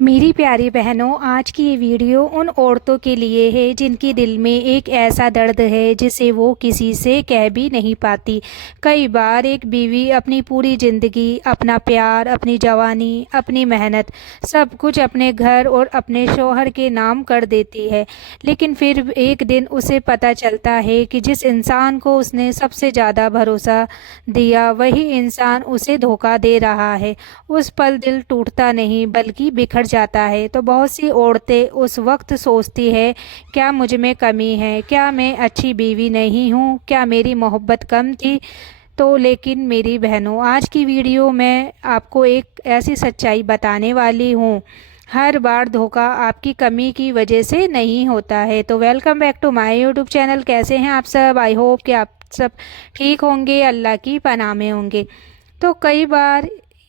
मेरी प्यारी बहनों, आज की ये वीडियो उन औरतों के लिए है जिनकी दिल में एक ऐसा दर्द है जिसे वो किसी से कह भी नहीं पाती। कई बार एक बीवी अपनी पूरी ज़िंदगी, अपना प्यार, अपनी जवानी, अपनी मेहनत, सब कुछ अपने घर और अपने शौहर के नाम कर देती है। लेकिन फिर एक दिन उसे पता चलता है कि जिस इंसान को उसने सबसे ज़्यादा भरोसा दिया वही इंसान उसे धोखा दे रहा है। उस पल दिल टूटता नहीं बल्कि बिखर जाता है। तो बहुत सी औरतें उस वक्त सोचती है, क्या मुझ में कमी है, क्या मैं अच्छी बीवी नहीं हूँ, क्या मेरी मोहब्बत कम थी। तो लेकिन मेरी बहनों, आज की वीडियो में आपको एक ऐसी सच्चाई बताने वाली हूँ, हर बार धोखा आपकी कमी की वजह से नहीं होता है। तो welcome back to my YouTube channel. कैसे हैं आप सब? आई होप कि आप सब ठीक होंगे, अल्लाह की पनाह में होंगे। तो कई बार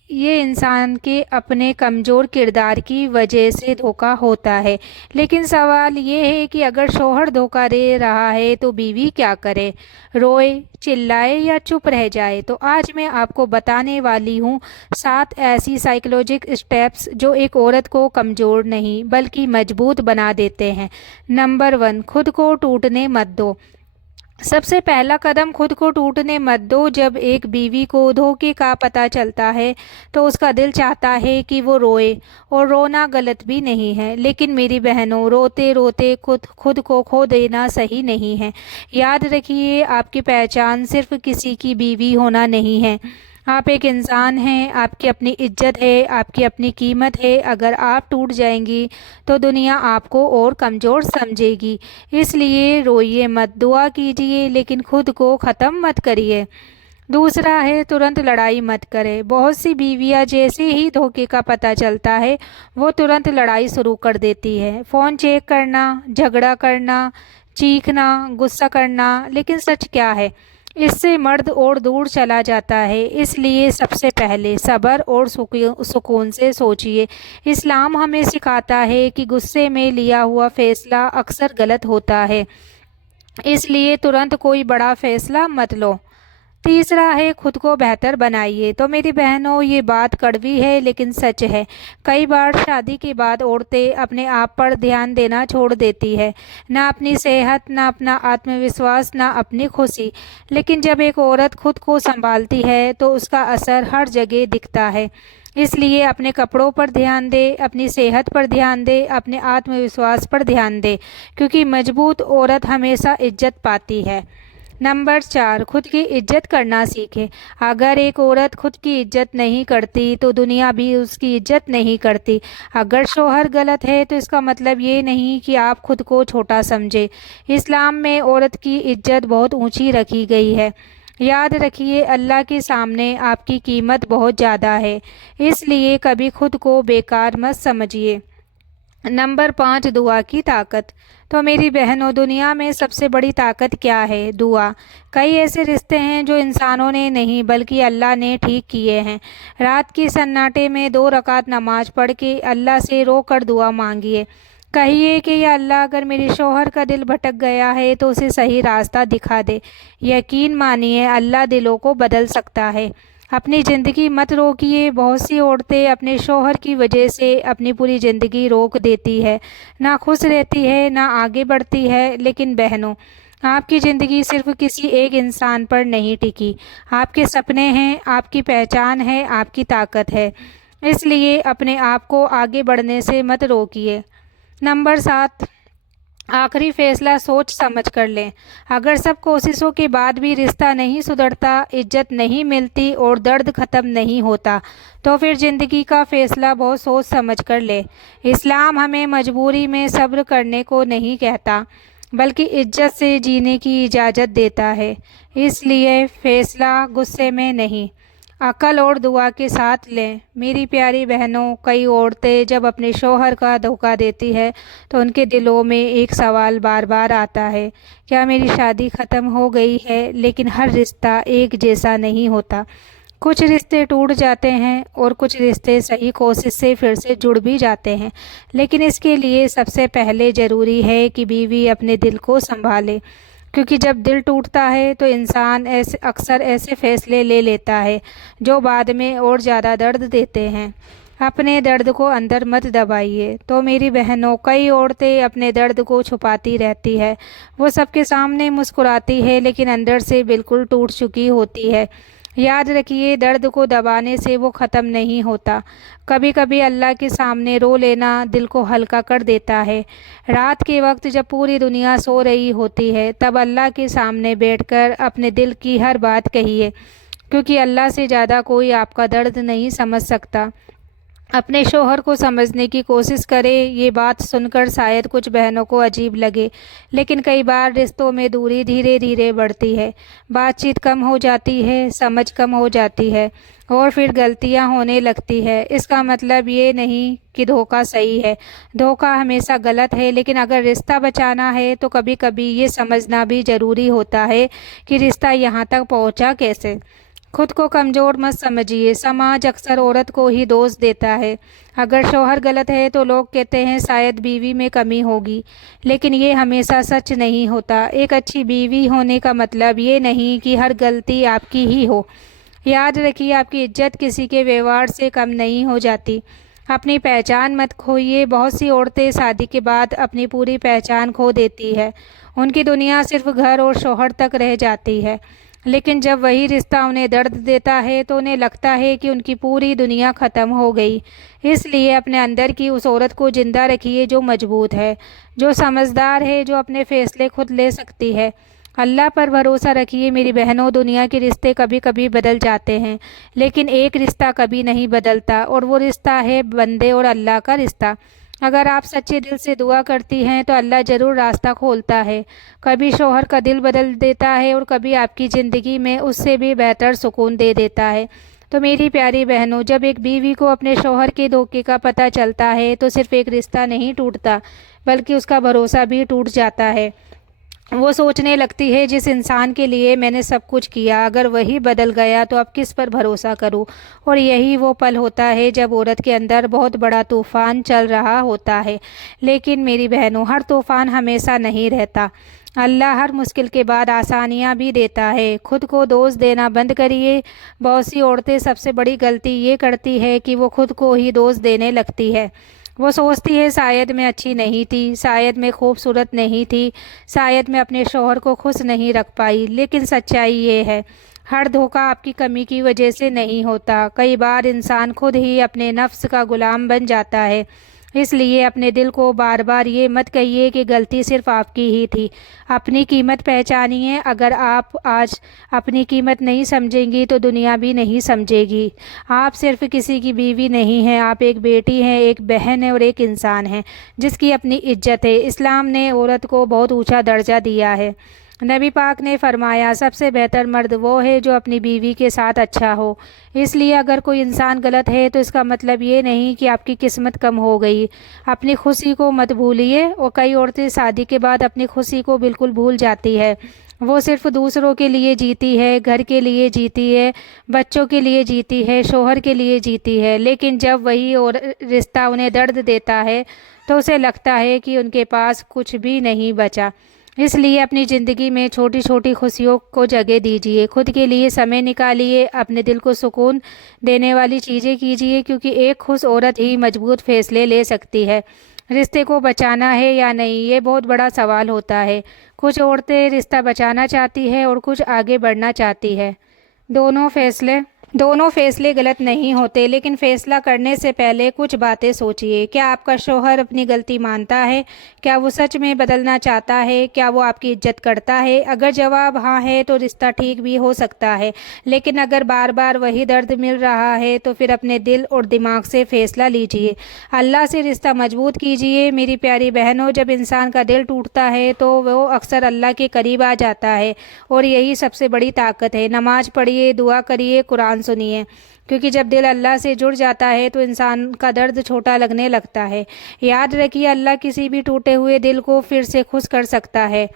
ये इंसान के अपने कमज़ोर किरदार की वजह से धोखा होता है। लेकिन सवाल ये है कि अगर शौहर धोखा दे रहा है तो बीवी क्या करे? रोए, चिल्लाए या चुप रह जाए? तो आज मैं आपको बताने वाली हूँ 7 ऐसी साइकोलॉजिक स्टेप्स जो एक औरत को कमज़ोर नहीं बल्कि मजबूत बना देते हैं। नंबर 1, खुद को टूटने मत दो। सबसे पहला कदम, खुद को टूटने मत दो। जब एक बीवी को धोखे का पता चलता है तो उसका दिल चाहता है कि वो रोए, और रोना गलत भी नहीं है। लेकिन मेरी बहनों, रोते रोते खुद खुद को खो देना सही नहीं है। याद रखिए, आपकी पहचान सिर्फ किसी की बीवी होना नहीं है। आप एक इंसान हैं, आपकी अपनी इज्जत है, आपकी अपनी कीमत है। अगर आप टूट जाएंगी तो दुनिया आपको और कमज़ोर समझेगी। इसलिए रोइए मत, दुआ कीजिए, लेकिन खुद को ख़त्म मत करिए। दूसरा है, तुरंत लड़ाई मत करें। बहुत सी बीवियां जैसे ही धोखे का पता चलता है वो तुरंत लड़ाई शुरू कर देती है। फ़ोन चेक करना, झगड़ा करना, चीखना, गुस्सा करना। लेकिन सच क्या है? इससे मर्द और दूर चला जाता है। इसलिए सबसे पहले सब्र और सुकून से सोचिए। इस्लाम हमें सिखाता है कि गुस्से में लिया हुआ फैसला अक्सर गलत होता है, इसलिए तुरंत कोई बड़ा फैसला मत लो। तीसरा है, खुद को बेहतर बनाइए। तो मेरी बहनों, ये बात कड़वी है लेकिन सच है। कई बार शादी के बाद औरतें अपने आप पर ध्यान देना छोड़ देती है, ना अपनी सेहत, ना अपना आत्मविश्वास, ना अपनी खुशी। लेकिन जब एक औरत खुद को संभालती है तो उसका असर हर जगह दिखता है। इसलिए अपने कपड़ों पर ध्यान दे, अपनी सेहत पर ध्यान दे, अपने आत्मविश्वास पर ध्यान दे, क्योंकि मजबूत औरत हमेशा इज्जत पाती है। नंबर 4, खुद की इज्जत करना सीखे। अगर एक औरत खुद की इज्जत नहीं करती तो दुनिया भी उसकी इज्जत नहीं करती। अगर शौहर गलत है तो इसका मतलब ये नहीं कि आप खुद को छोटा समझे। इस्लाम में औरत की इज्जत बहुत ऊंची रखी गई है। याद रखिए, अल्लाह के सामने आपकी कीमत बहुत ज़्यादा है। इसलिए कभी खुद को बेकार मत समझिए। नंबर 5, दुआ की ताकत। तो मेरी बहनों, दुनिया में सबसे बड़ी ताकत क्या है? दुआ। कई ऐसे रिश्ते हैं जो इंसानों ने नहीं बल्कि अल्लाह ने ठीक किए हैं। रात की सन्नाटे में 2 रकात नमाज पढ़ के अल्लाह से रो कर दुआ मांगिए। कहिए कि या अल्लाह, अगर मेरे शौहर का दिल भटक गया है तो उसे सही रास्ता दिखा दे। यकीन मानिए, अल्लाह दिलों को बदल सकता है। अपनी ज़िंदगी मत रोकिए। बहुत सी औरतें अपने शौहर की वजह से अपनी पूरी ज़िंदगी रोक देती है, ना खुश रहती है, ना आगे बढ़ती है। लेकिन बहनों, आपकी ज़िंदगी सिर्फ किसी एक इंसान पर नहीं टिकी। आपके सपने हैं, आपकी पहचान है, आपकी ताकत है। इसलिए अपने आप को आगे बढ़ने से मत रोकिए। नंबर 7, आखिरी फैसला सोच समझ कर लें। अगर सब कोशिशों के बाद भी रिश्ता नहीं सुधरता, इज्जत नहीं मिलती और दर्द ख़त्म नहीं होता, तो फिर ज़िंदगी का फैसला बहुत सोच समझ कर ले। इस्लाम हमें मजबूरी में सब्र करने को नहीं कहता बल्कि इज्जत से जीने की इजाज़त देता है। इसलिए फैसला गुस्से में नहीं, अकल और दुआ के साथ लें। मेरी प्यारी बहनों, कई औरतें जब अपने शौहर का धोखा देती है तो उनके दिलों में एक सवाल बार बार आता है, क्या मेरी शादी ख़त्म हो गई है? लेकिन हर रिश्ता एक जैसा नहीं होता। कुछ रिश्ते टूट जाते हैं और कुछ रिश्ते सही कोशिश से फिर से जुड़ भी जाते हैं। लेकिन इसके लिए सबसे पहले ज़रूरी है कि बीवी अपने दिल को संभाले, क्योंकि जब दिल टूटता है तो इंसान अक्सर ऐसे फैसले ले लेता है जो बाद में और ज़्यादा दर्द देते हैं। अपने दर्द को अंदर मत दबाइए। तो मेरी बहनों, कई औरतें अपने दर्द को छुपाती रहती है। वो सबके सामने मुस्कुराती है लेकिन अंदर से बिल्कुल टूट चुकी होती है। याद रखिए, दर्द को दबाने से वो ख़त्म नहीं होता। कभी कभी अल्लाह के सामने रो लेना दिल को हल्का कर देता है। रात के वक्त जब पूरी दुनिया सो रही होती है, तब अल्लाह के सामने बैठकर अपने दिल की हर बात कहिए, क्योंकि अल्लाह से ज़्यादा कोई आपका दर्द नहीं समझ सकता। अपने शोहर को समझने की कोशिश करें। ये बात सुनकर शायद कुछ बहनों को अजीब लगे, लेकिन कई बार रिश्तों में दूरी धीरे धीरे बढ़ती है। बातचीत कम हो जाती है, समझ कम हो जाती है और फिर गलतियां होने लगती है। इसका मतलब ये नहीं कि धोखा सही है, धोखा हमेशा गलत है। लेकिन अगर रिश्ता बचाना है तो कभी कभी ये समझना भी ज़रूरी होता है कि रिश्ता यहाँ तक पहुँचा कैसे। खुद को कमज़ोर मत समझिए। समाज अक्सर औरत को ही दोष देता है। अगर शौहर गलत है तो लोग कहते हैं शायद बीवी में कमी होगी, लेकिन ये हमेशा सच नहीं होता। एक अच्छी बीवी होने का मतलब ये नहीं कि हर गलती आपकी ही हो। याद रखिए, आपकी इज्जत किसी के व्यवहार से कम नहीं हो जाती। अपनी पहचान मत खोइए। बहुत सी औरतें शादी के बाद अपनी पूरी पहचान खो देती है। उनकी दुनिया सिर्फ घर और शौहर तक रह जाती है। लेकिन जब वही रिश्ता उन्हें दर्द देता है तो उन्हें लगता है कि उनकी पूरी दुनिया ख़त्म हो गई। इसलिए अपने अंदर की उस औरत को ज़िंदा रखिए जो मजबूत है, जो समझदार है, जो अपने फ़ैसले खुद ले सकती है। अल्लाह पर भरोसा रखिए मेरी बहनों। दुनिया के रिश्ते कभी कभी बदल जाते हैं, लेकिन एक रिश्ता कभी नहीं बदलता, और वो रिश्ता है बंदे और अल्लाह का रिश्ता। अगर आप सच्चे दिल से दुआ करती हैं तो अल्लाह ज़रूर रास्ता खोलता है। कभी शौहर का दिल बदल देता है और कभी आपकी ज़िंदगी में उससे भी बेहतर सुकून दे देता है। तो मेरी प्यारी बहनों, जब एक बीवी को अपने शौहर के धोखे का पता चलता है तो सिर्फ एक रिश्ता नहीं टूटता, बल्कि उसका भरोसा भी टूट जाता है। वो सोचने लगती है, जिस इंसान के लिए मैंने सब कुछ किया, अगर वही बदल गया तो अब किस पर भरोसा करूं। और यही वो पल होता है जब औरत के अंदर बहुत बड़ा तूफ़ान चल रहा होता है। लेकिन मेरी बहनों, हर तूफ़ान हमेशा नहीं रहता। अल्लाह हर मुश्किल के बाद आसानियां भी देता है। खुद को दोष देना बंद करिए। बहुत सी औरतें सबसे बड़ी गलती ये करती है कि वो खुद को ही दोष देने लगती है। वो सोचती है शायद मैं अच्छी नहीं थी, शायद मैं खूबसूरत नहीं थी, शायद मैं अपने शौहर को खुश नहीं रख पाई। लेकिन सच्चाई ये है, हर धोखा आपकी कमी की वजह से नहीं होता। कई बार इंसान खुद ही अपने नफ्स का गुलाम बन जाता है। इसलिए अपने दिल को बार बार ये मत कहिए कि गलती सिर्फ आपकी ही थी। अपनी कीमत पहचानिए। अगर आप आज अपनी कीमत नहीं समझेंगी तो दुनिया भी नहीं समझेगी। आप सिर्फ किसी की बीवी नहीं हैं, आप एक बेटी हैं, एक बहन है और एक इंसान हैं जिसकी अपनी इज्जत है। इस्लाम ने औरत को बहुत ऊंचा दर्जा दिया है। नबी पाक ने फरमाया, सबसे बेहतर मर्द वो है जो अपनी बीवी के साथ अच्छा हो। इसलिए अगर कोई इंसान गलत है तो इसका मतलब ये नहीं कि आपकी किस्मत कम हो गई। अपनी खुशी को मत भूलिए। और कई औरतें शादी के बाद अपनी खुशी को बिल्कुल भूल जाती है। वो सिर्फ दूसरों के लिए जीती है, घर के लिए जीती है, बच्चों के लिए जीती है, शौहर के लिए जीती है। लेकिन जब वही और रिश्ता उन्हें दर्द देता है तो उसे लगता है कि उनके पास कुछ भी नहीं बचा। इसलिए अपनी ज़िंदगी में छोटी छोटी खुशियों को जगह दीजिए। खुद के लिए समय निकालिए। अपने दिल को सुकून देने वाली चीज़ें कीजिए, क्योंकि एक खुश औरत ही मजबूत फैसले ले सकती है। रिश्ते को बचाना है या नहीं, ये बहुत बड़ा सवाल होता है। कुछ औरतें रिश्ता बचाना चाहती है और कुछ आगे बढ़ना चाहती है। दोनों फैसले गलत नहीं होते, लेकिन फैसला करने से पहले कुछ बातें सोचिए। क्या आपका शौहर अपनी गलती मानता है? क्या वो सच में बदलना चाहता है? क्या वो आपकी इज्जत करता है? अगर जवाब हाँ है तो रिश्ता ठीक भी हो सकता है। लेकिन अगर बार बार वही दर्द मिल रहा है तो फिर अपने दिल और दिमाग से फैसला लीजिए। अल्लाह से रिश्ता मजबूत कीजिए। मेरी प्यारी बहनों, जब इंसान का दिल टूटता है तो वो अक्सर अल्लाह के करीब आ जाता है, और यही सबसे बड़ी ताकत है। नमाज पढ़िए, दुआ करिए, कुरान सुनिए, क्योंकि जब दिल अल्लाह से जुड़ जाता है तो इंसान का दर्द छोटा लगने लगता है। याद रखिए, अल्लाह किसी भी टूटे हुए दिल को फिर से खुश कर सकता है।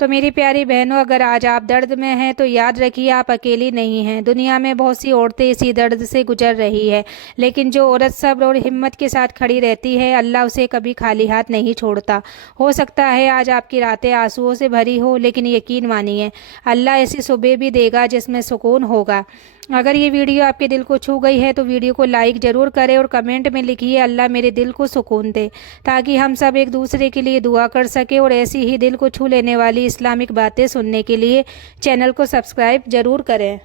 तो मेरी प्यारी बहनों, अगर आज आप दर्द में हैं तो याद रखिए आप अकेली नहीं हैं। दुनिया में बहुत सी औरतें इसी दर्द से गुजर रही है, लेकिन जो औरत सब्र और हिम्मत के साथ खड़ी रहती है, अल्लाह उसे कभी खाली हाथ नहीं छोड़ता। हो सकता है आज आपकी रातें आंसुओं से भरी हो, लेकिन यकीन मानिए अल्लाह ऐसी सुबह भी देगा जिसमें सुकून होगा। اگر یہ ویڈیو آپ کے دل کو چھو گئی ہے تو ویڈیو کو لائک ضرور کریں اور کمنٹ میں لکھیے اللہ میرے دل کو سکون دے، تاکہ ہم سب ایک دوسرے کے لیے دعا کر سکیں، اور ایسی ہی دل کو چھو لینے والی اسلامک باتیں سننے کے لیے چینل کو سبسکرائب ضرور کریں۔